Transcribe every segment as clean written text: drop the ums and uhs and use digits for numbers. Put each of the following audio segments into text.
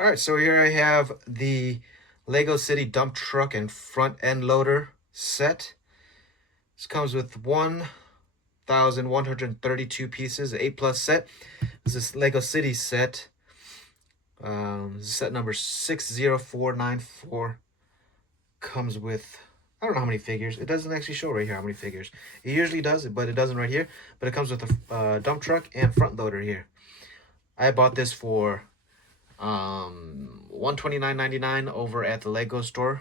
All right, so here I have the Lego City dump truck and front end loader set. This comes with 1,132 pieces, an 8 plus set. This is Lego City set. This is set number 60494. Comes with, I don't know how many figures. It doesn't actually show right here how many figures. It usually does, but it doesn't right here. But it comes with a dump truck and front loader here. I bought this for 129.99 over at the Lego store.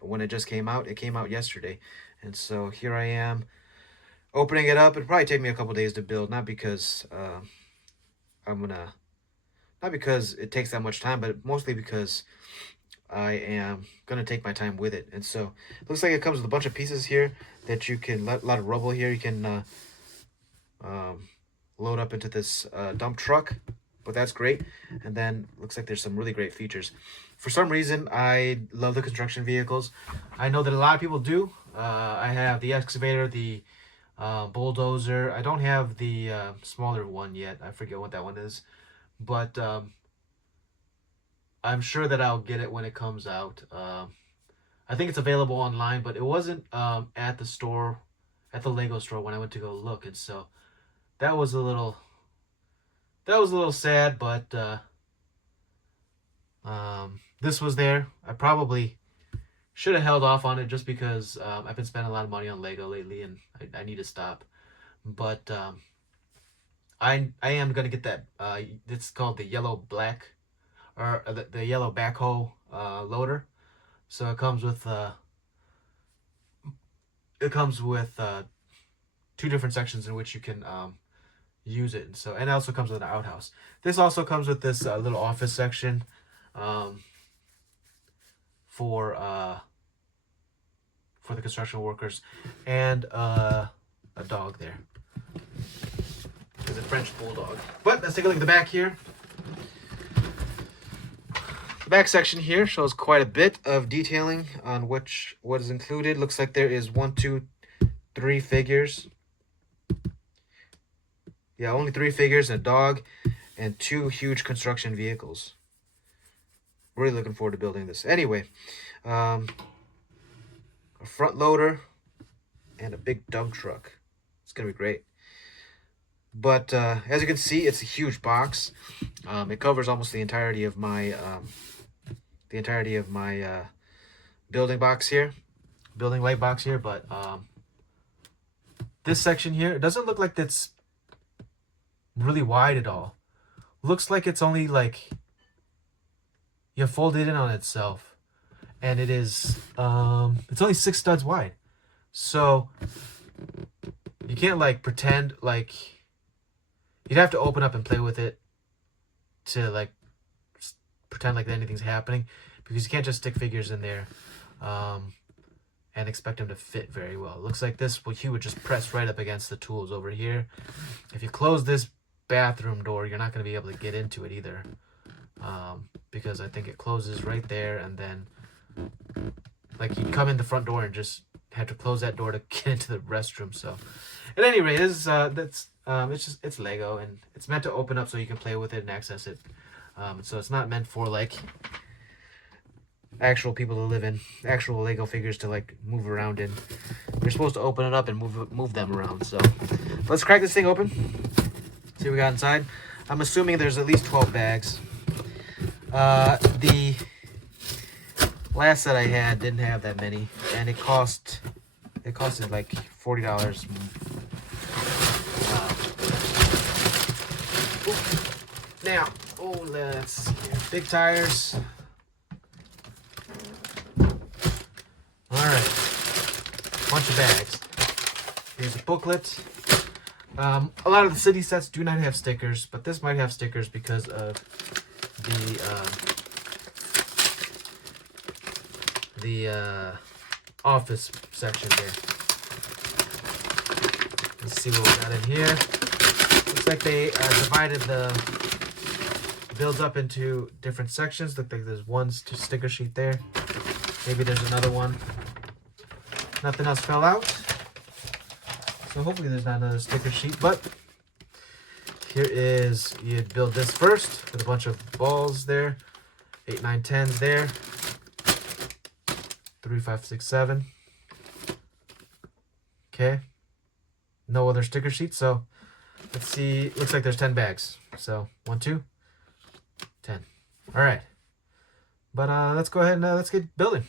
When it just came out, it came out yesterday, and so here I am opening it up. It'll probably take me a couple days to build, not because I'm gonna not because it takes that much time, but mostly because I am gonna take my time with it. And so it looks like it comes with a bunch of pieces here that you can a lot of rubble here you can load up into this dump truck, but that's great. And then looks like there's some really great features. For some reason, I love the construction vehicles. I know that a lot of people do. I have the excavator, the bulldozer. I don't have the smaller one yet. I forget what that one is, but I'm sure that I'll get it when it comes out. I think it's available online, but it wasn't at the store, at the Lego store when I went to go look, and so that was a little sad, but this was there. I probably should have held off on it just because I've been spending a lot of money on Lego lately, and I need to stop. But I am gonna get that. It's called the yellow black, or the yellow backhoe loader. So it comes with two different sections in which you can use it. And it also comes with an outhouse. This also comes with this little office section for the construction workers, and a dog there. There's a French bulldog. But let's take a look at the back here. The back section here shows quite a bit of detailing on what is included. Looks like there is 1, 2, 3 figures. Yeah, only 3 figures, a dog, and 2 huge construction vehicles. Really looking forward to building this. Anyway, a front loader and a big dump truck. It's gonna be great. But as you can see, it's a huge box. It covers almost the entirety of my building light box here. But this section here, it doesn't look like that's really wide at all. Looks like it's only like you fold it in on itself, and it is it's only 6 studs wide. So you can't like pretend like, you'd have to open up and play with it to like pretend like anything's happening, because you can't just stick figures in there and expect them to fit very well. It looks like he would just press right up against the tools over here. If you close this bathroom door, you're not going to be able to get into it either, because I think it closes right there, and then like you'd come in the front door and just have to close that door to get into the restroom. So at any rate, it's Lego, and it's meant to open up so you can play with it and access it. So it's not meant for like actual people to live in, actual Lego figures to like move around in. You're supposed to open it up and move them around. So let's crack this thing open. See what we got inside. I'm assuming there's at least 12 bags. The last set I had didn't have that many, and it costed like $40. Now, let's see here. Big tires. Alright. Bunch of bags. Here's a booklet. A lot of the city sets do not have stickers, but this might have stickers because of the office section there. Let's see what we got in here. Looks like they divided the builds up into different sections. Look like there's one sticker sheet there. Maybe there's another one. Nothing else fell out, so hopefully there's not another sticker sheet. But here is, you build this first with a bunch of balls there, 8, 9, 10s there. 3, 5, 6, 7. Okay. No other sticker sheets, so let's see. Looks like there's 10 bags. So 1, 2, 10. All right. But let's go ahead and let's get building.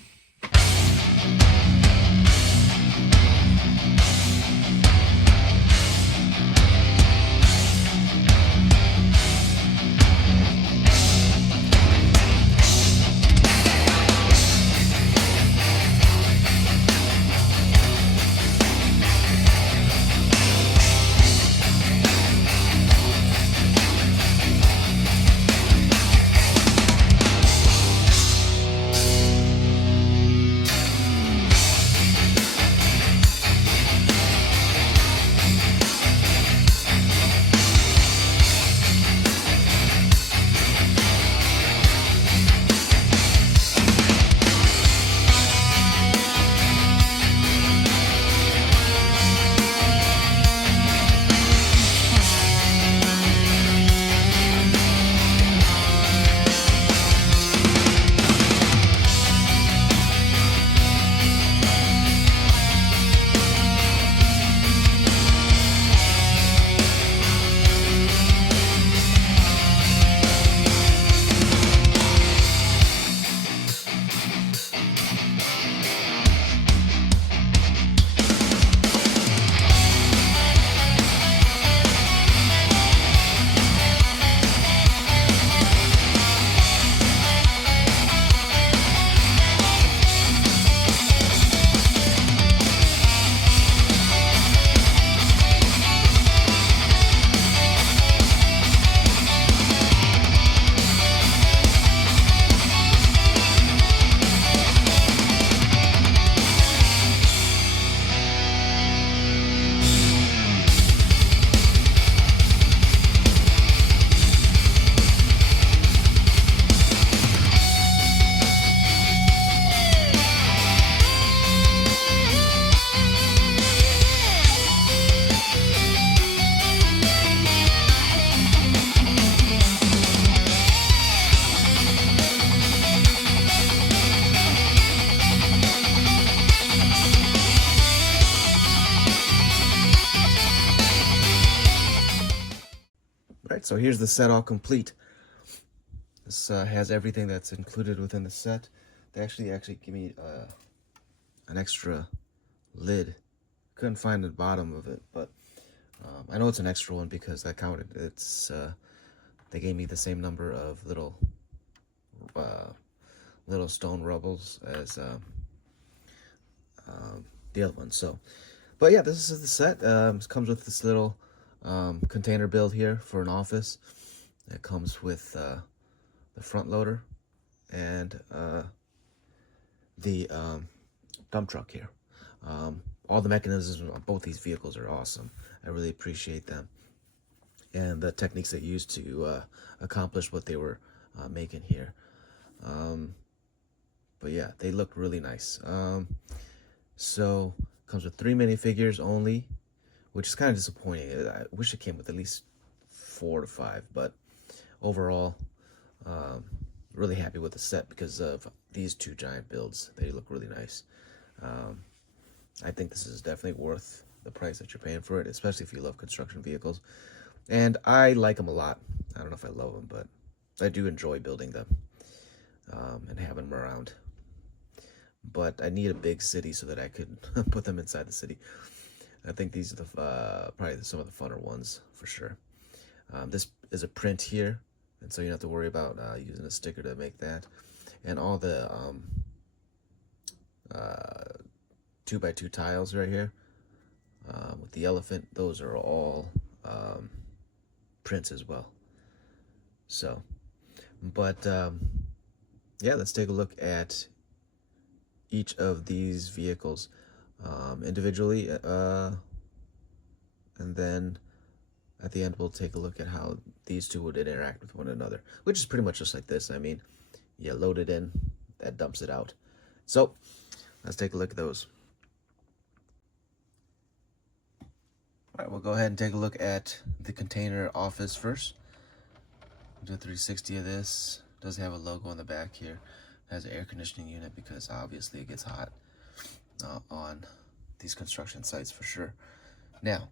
Right, so here's the set all complete. This has everything that's included within the set. They actually give me an extra lid. Couldn't find the bottom of it, but I know it's an extra one because I counted. It's they gave me the same number of little stone rubbles as the other one. So, but yeah, this is the set. It comes with this little container build here for an office. It comes with the front loader and the dump truck here. All the mechanisms on both these vehicles are awesome. I really appreciate them and the techniques they used to accomplish what they were making here. But yeah, they look really nice. So comes with 3 minifigures only, which is kind of disappointing. I wish it came with at least 4 to 5, but overall, really happy with the set because of these 2 giant builds. They look really nice. I think this is definitely worth the price that you're paying for it, especially if you love construction vehicles. And I like them a lot. I don't know if I love them, but I do enjoy building them and having them around. But I need a big city so that I could put them inside the city. I think these are the probably some of the funner ones for sure. This is a print here, and so you don't have to worry about using a sticker to make that. And all the 2x2 tiles right here with the elephant, those are all prints as well. So, but yeah, let's take a look at each of these vehicles individually, and then at the end we'll take a look at how these two would interact with one another, which is pretty much just like this. I mean, you load it in, that dumps it out. So let's take a look at those. All right, we'll go ahead and take a look at the container office first. Do a 360 of this. Does have a logo on the back here. Has an air conditioning unit because obviously it gets hot on these construction sites for sure. Now,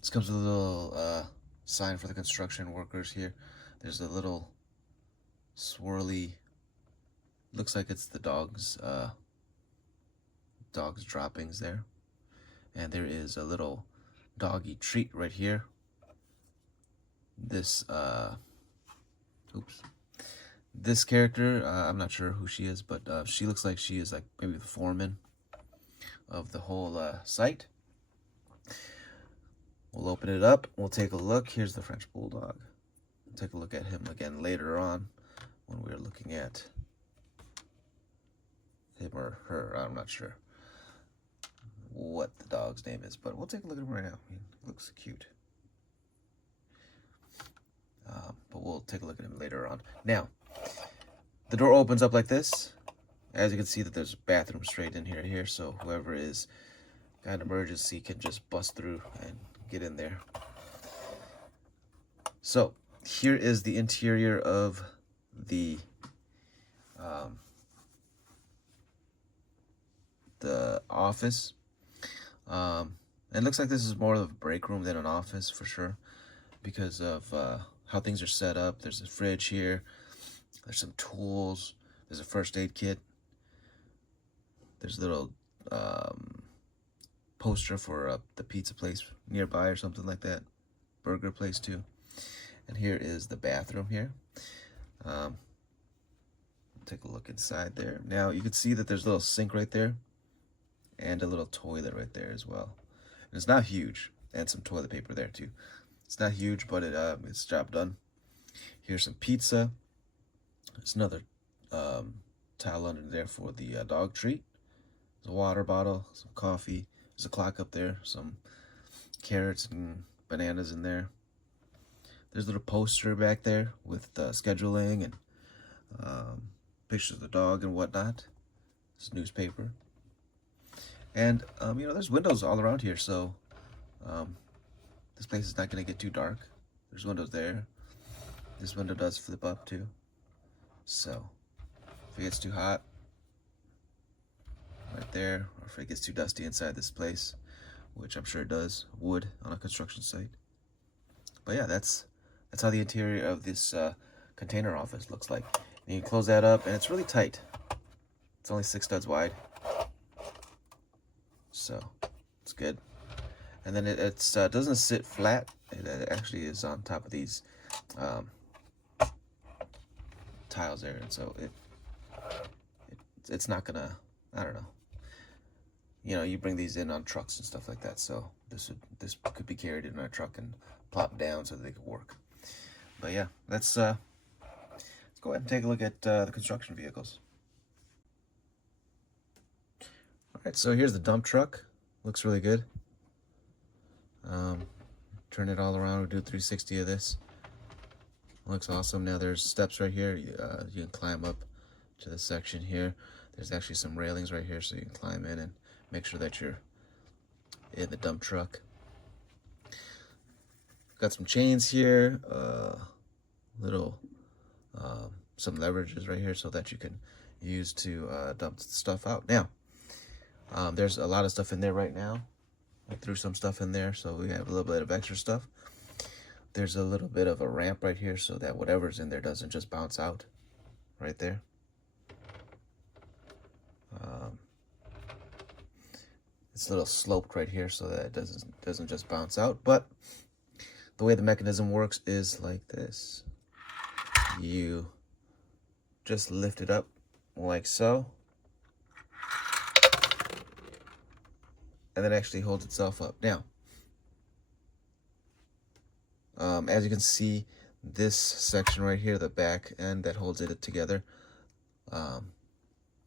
this comes with a little sign for the construction workers here. There's a little swirly, looks like it's the dog's droppings there. And there is a little doggy treat right here. This this character, I'm not sure who she is, but she looks like she is like maybe the foreman of the whole site. We'll open it up. We'll take a look. Here's the French Bulldog. We'll take a look at him again later on when we're looking at him or her. I'm not sure what the dog's name is, but we'll take a look at him right now. He looks cute. But we'll take a look at him later on. Now, the door opens up like this. As you can see, that there's a bathroom straight in here, so whoever is got an emergency can just bust through and get in there. So here is the interior of the office. It looks like this is more of a break room than an office for sure, because of how things are set up. There's a fridge here. There's some tools. There's a first aid kit. There's a little poster for the pizza place nearby or something like that. Burger place too. And here is the bathroom here. Take a look inside there. Now you can see that there's a little sink right there and a little toilet right there as well. And it's not huge, and some toilet paper there too. It's not huge, but it's job done. Here's some pizza. There's another towel under there for the dog treat. There's a water bottle, some coffee. There's a clock up there, some carrots and bananas in there. There's a little poster back there with scheduling and pictures of the dog and whatnot. This newspaper. And, there's windows all around here, so this place is not going to get too dark. There's windows there. This window does flip up too. So, if it gets too hot, right there, or if it gets too dusty inside this place, which I'm sure it does, wood on a construction site. But yeah, that's how the interior of this container office looks like. And you can close that up, and it's really tight. It's only 6 studs wide. So, it's good. And then it doesn't sit flat. It actually is on top of these tiles there, and so it's not gonna, I don't know. You bring these in on trucks and stuff like that. So this could be carried in a truck and plop down so that they could work. But yeah, let's go ahead and take a look at the construction vehicles. All right, so here's the dump truck. Looks really good. Turn it all around. We'll do a 360 of this. Looks awesome. Now there's steps right here. You can climb up to the section here. There's actually some railings right here, so you can climb in and make sure that you're in the dump truck. Got some chains here. Little some leverages right here so that you can use to dump stuff out. Now, there's a lot of stuff in there right now. I threw some stuff in there, so we have a little bit of extra stuff. There's a little bit of a ramp right here so that whatever's in there doesn't just bounce out right there. It's a little sloped right here so that it doesn't just bounce out. But the way the mechanism works is like this. You just lift it up like so. And then it actually holds itself up. Now, as you can see, this section right here, the back end that holds it together,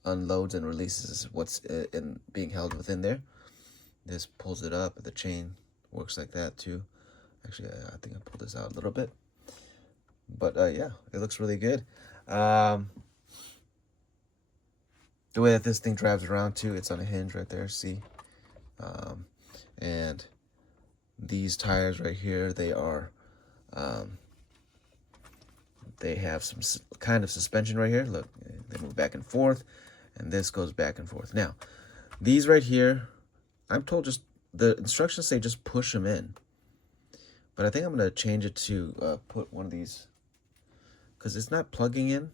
unloads and releases what's being held within there. This pulls it up. The chain works like that too. Actually, I think I pulled this out a little bit. But yeah, it looks really good. The way that this thing drives around too, it's on a hinge right there, see? And these tires right here, they are They have some kind of suspension right here. Look, they move back and forth, and this goes back and forth. Now, these right here, I'm told just, the instructions say just push them in. But I think I'm going to change it to put one of these, because it's not plugging in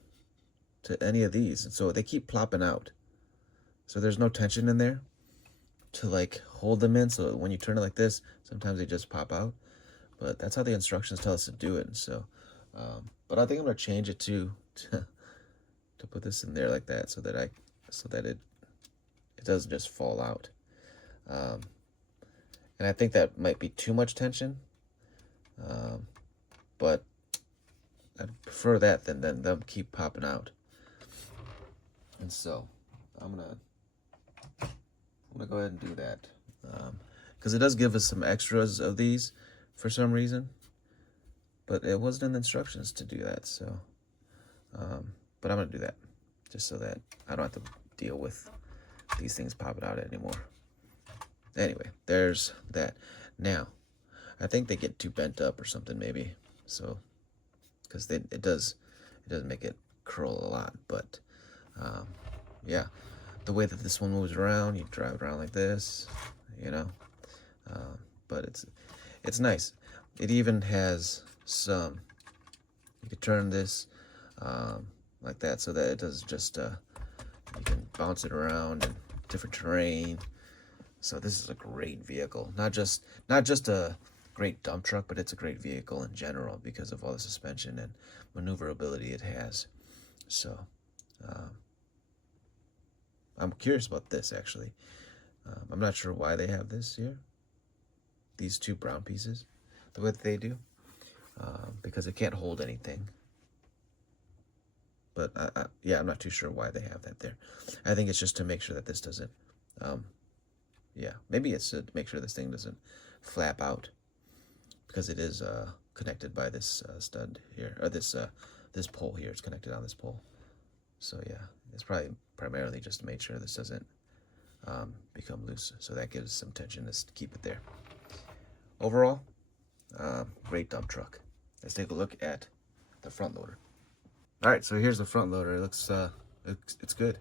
to any of these. And so they keep plopping out. So there's no tension in there to like hold them in. So when you turn it like this, sometimes they just pop out. But that's how the instructions tell us to do it. And so, but I think I'm going to change it to put this in there like that, so that it doesn't just fall out. And I think that might be too much tension. But I'd prefer that than them keep popping out. And so I'm gonna go ahead and do that, because it does give us some extras of these for some reason, but it wasn't in the instructions to do that. So, but I'm gonna do that just so that I don't have to deal with these things popping out anymore. Anyway, there's that. Now, I think they get too bent up or something maybe. So, because it does make it curl a lot. But yeah, the way that this one moves around, you drive it around like this, you know. But it's nice. It even has some. You can turn this like that, so that it does just you can bounce it around in different terrain. So this is a great vehicle. Not just a great dump truck, but it's a great vehicle in general because of all the suspension and maneuverability it has. So I'm curious about this, actually. I'm not sure why they have this here, these two brown pieces, the way that they do, because it can't hold anything. But yeah, I'm not too sure why they have that there. I think it's just to make sure that this doesn't, yeah, maybe it's to make sure this thing doesn't flap out, because it is connected by this stud here, or this pole here. It's connected on this pole. So yeah, it's probably primarily just to make sure this doesn't become loose. So that gives some tension to keep it there. Overall, great dump truck. Let's take a look at the front loader. All right, so here's the front loader. It looks, it's good.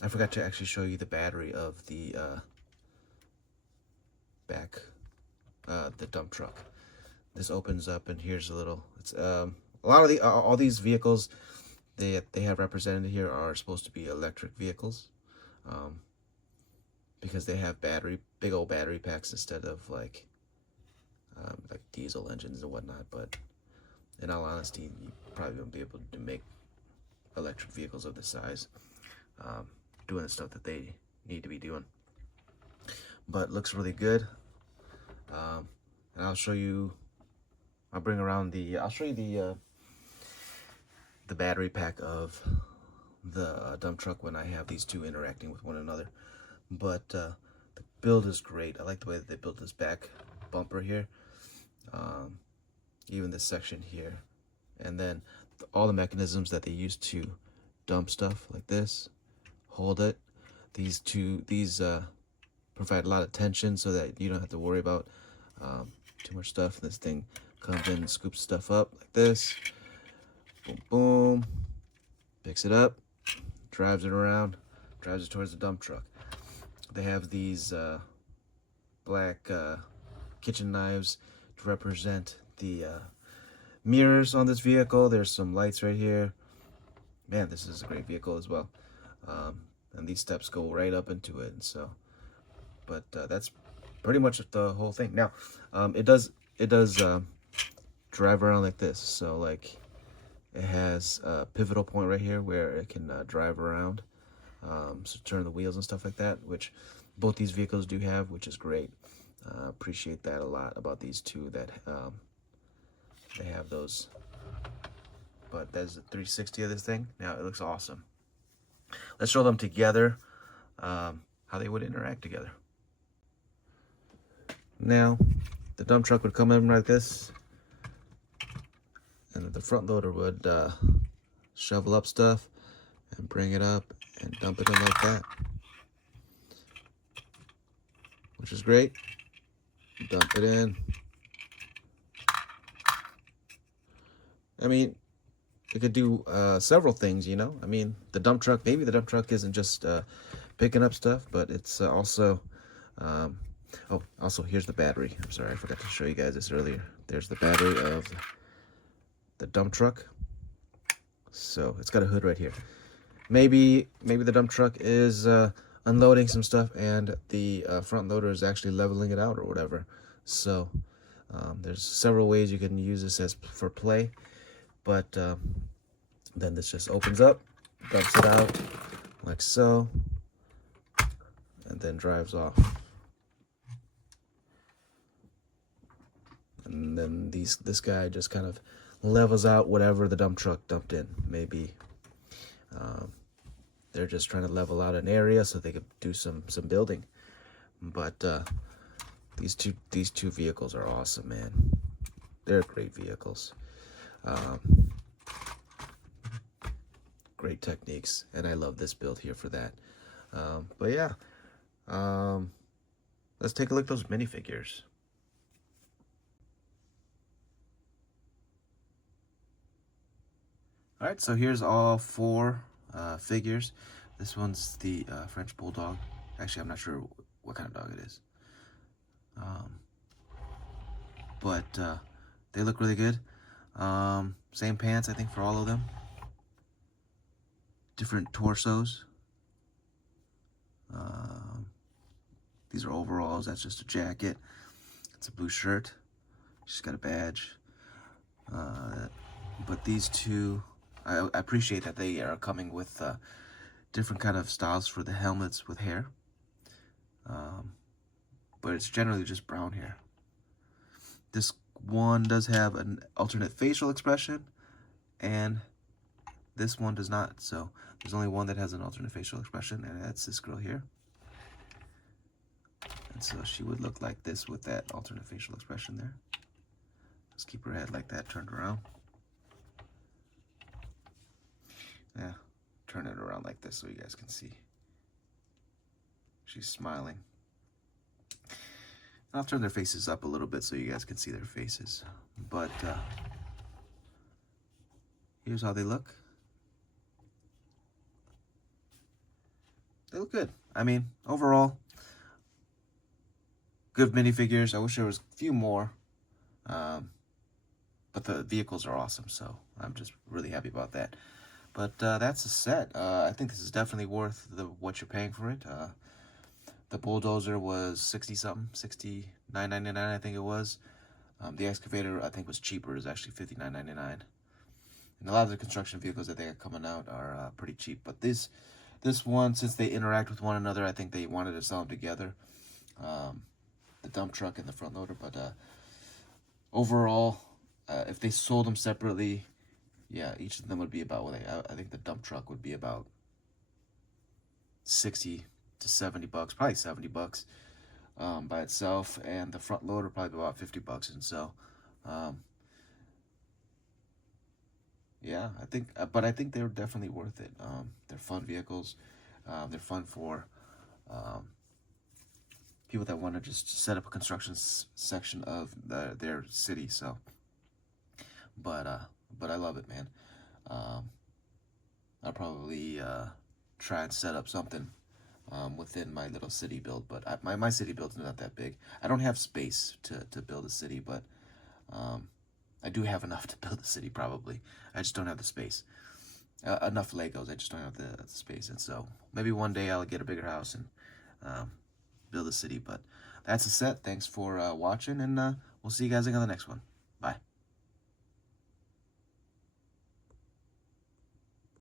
I forgot to actually show you the battery of the back, the dump truck. This opens up, and here's a little. It's a lot of all these vehicles they have represented here are supposed to be electric vehicles, because they have big old battery packs instead of like diesel engines and whatnot. But in all honesty, you probably won't be able to make electric vehicles of this size, doing the stuff that they need to be doing. But looks really good. And I'll show you. I'll show you the battery pack of the dump truck when I have these two interacting with one another. But the build is great. I like the way that they built this back bumper here. Even this section here, and then all the mechanisms that they use to dump stuff like this, hold it. These provide a lot of tension so that you don't have to worry about too much stuff. This thing comes in and scoops stuff up like this. Boom, boom. Picks it up, drives it around, drives it towards the dump truck. They have these black kitchen knives to represent the mirrors on this vehicle. There's some lights right here. Man, this is a great vehicle as well. And these steps go right up into it. And so, but that's pretty much the whole thing. Now, it does drive around like this. So like, it has a pivotal point right here where it can drive around, so turn the wheels and stuff like that, which both these vehicles do have, which is great. Appreciate that a lot about these two, that they have those. But there's a 360 of this thing. Now it looks awesome. Let's show them together, how they would interact together. Now, the dump truck would come in like this, and the front loader would shovel up stuff and bring it up and dump it in like that, which is great. Dump it in, I mean, it could do several things, you know. I mean, the dump truck, maybe the dump truck isn't just picking up stuff, but it's also, oh, also here's the battery. I'm sorry, I forgot to show you guys this earlier. There's the battery of the dump truck. So it's got a hood right here. Maybe the dump truck is unloading some stuff and the front loader is actually leveling it out or whatever. So there's several ways you can use this as for play, but then this just opens up, dumps it out like so, and then drives off. And then this guy just kind of levels out whatever the dump truck dumped in. Maybe they're just trying to level out an area so they could do some building. But these two vehicles are awesome, man. They're great vehicles. Great techniques, and I love this build here for that. But yeah, let's take a look at those minifigures. All right, so here's all 4 figures. This one's the French Bulldog. Actually, I'm not sure what kind of dog it is. But they look really good. Same pants, I think, for all of them. Different torsos. These are overalls. That's just a jacket. It's a blue shirt. She's got a badge. But these two, I appreciate that they are coming with different kind of styles for the helmets with hair. But it's generally just brown hair. This one does have an alternate facial expression, and this one does not. So there's only one that has an alternate facial expression, and that's this girl here. And so she would look like this with that alternate facial expression there. Let's keep her head like that, turned around. Yeah, turn it around like this so you guys can see. She's smiling. I'll turn their faces up a little bit so you guys can see their faces. But here's how they look. They look good. I mean, overall, good minifigures. I wish there was a few more. But the vehicles are awesome, so I'm just really happy about that. But that's a set. I think this is definitely worth what you're paying for it. The bulldozer was 60-something, $69.99, I think it was. The excavator, I think, was cheaper. It was actually $59.99. And a lot of the construction vehicles that they got coming out are pretty cheap. But this one, since they interact with one another, I think they wanted to sell them together. The dump truck and the front loader. But overall, if they sold them separately, yeah, each of them would be about, I think the dump truck would be about 60 to 70 bucks, probably 70 bucks by itself, and the front loader probably about 50 bucks. And so yeah, I think they're definitely worth it. They're fun vehicles. They're fun for people that want to just set up a construction section of their city. So but I love it, man. I'll probably try and set up something within my little city build, but my city build's not that big. I don't have space to build a city, but I do have enough to build a city, probably. I just don't have the space. Enough Legos, I just don't have the space. And so maybe one day I'll get a bigger house and build a city. But that's a set. Thanks for watching, and we'll see you guys again on the next one.